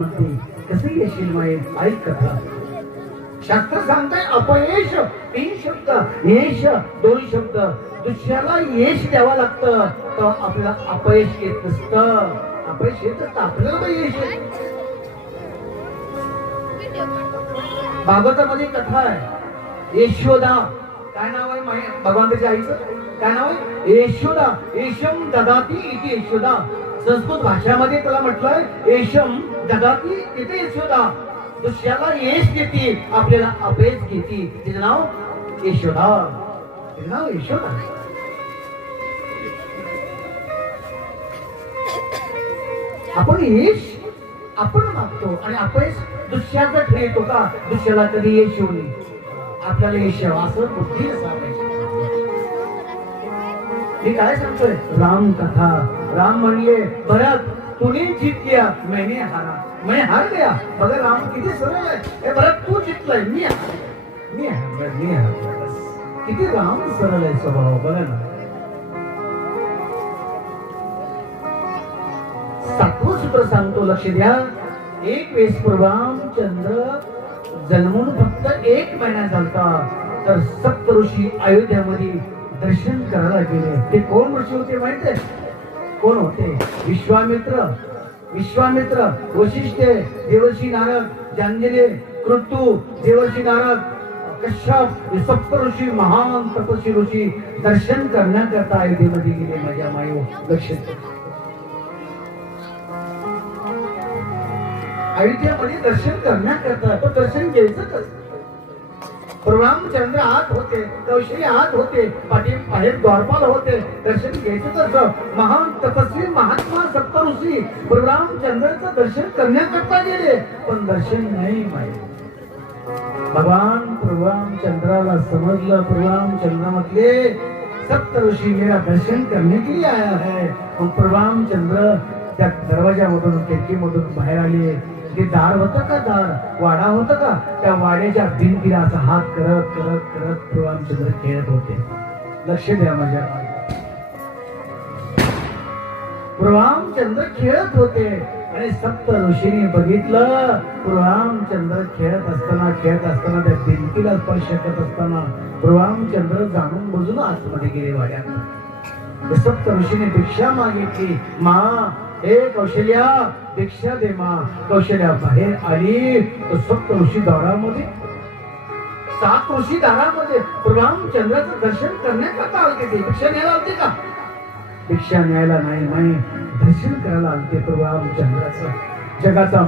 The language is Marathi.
कसे येशील माये ऐक कथा. शास्त्र सांगताय अपयश 3 शब्द, यश 2 शब्द. दुसऱ्याला यश द्यावं लागतं तर आपल्याला अपयश येत नसतं. अपयश येत तर आपल्याला यश येत. भागवतामध्ये कथा आहे यशोदा. काय नाव आहे भगवान आईचं? काय नाव आहे? यशोदा. यशम ददाती इति यशोदा. संस्कृत भाषामध्ये त्याला म्हटलंय यशम ददाती इति यशोदा. दुसऱ्याला यश देते आपल्याला अपयश घेते. तिचं नाव यशोदा. तिचं नाव यशोदा. आपण यश आपण मागतो आणि अपयश दुसऱ्याचा ठेवतो का? दुसऱ्याला कधी यश येऊ नये, आपल्याला यश यावं असं बुद्धी असावी. मी काय सांगतोय? राम कथा. राम म्हणले भरत तूने जीत लिया मैंने हारा, मैं हार गया. बघा राम किती सरळ आहे. हे भरत तू जिंकलाय, मी हारलो. किती राम सरळ आहे स्वभाव. बघा ना. 7वं सूत्र सांगतो, लक्ष द्या. एक वेळेस रामचंद्र जन्मून फक्त 1 महिना झालता तर सप्त ऋषी अयोध्यामध्ये दर्शन करायला गेले. ते कोण ऋषी होते माहिती आहे? कोण होते? विश्वामित्र, वशिष्ठ, देवर्षी नारद, जांजले, कृतू, देवर्षी नारद, कश्यप, हे सप्त ऋषी महान तपस्वी ऋषी दर्शन करण्याकरता अयोध्येमध्ये गेले. माझ्या मायो लक्ष. अयोध्येमध्ये दर्शन करण्याकरता तो दर्शन घ्यायचं कसं? रामचंद्र आत होते, कौशल्य आत होते, बाहेर द्वारपाल होते. दर्शन घ्यायचं कसं? महान तपस्वी महात्मा सप्त ऋषी रामचंद्राचं दर्शन करण्याकरता गेले पण दर्शन नाही माहिती. भगवान रामचंद्राला समजलं रामचंद्रामधले सप्त ऋषी मेरा दर्शन करने के लिए आया है. रामचंद्र त्या दरवाजामधून खिडकीमधून बाहेर आले. ते दार होतं का? दार वाडा होतं का? त्या वाड्याच्या भिंतीला असा हात करत करत करत रामचंद्र खेळत होते. लक्ष द्या माझ्या. रामचंद्र खेळत होते आणि सप्त ऋषींनी बघितलं रामचंद्र खेळत असताना त्या भिंतीला स्पर्श करत असताना रामचंद्र जाणून बुजून आतमध्ये गेले वाड्यात. सप्त ऋषीने भिक्षा मागितली. मा हे कौशल्या भिक्षा दे मा. कौशल्या बाहेर आली. सप्त ऋषी दारामध्ये 7 ऋषी दारामध्ये रामचंद्राचं दर्शन करण्याकरता आलते. ते भिक्षा न्यायला आलते का? भिक्षा न्यायला नाही, दर्शन करायला आलते रामचंद्राचं. जगाचा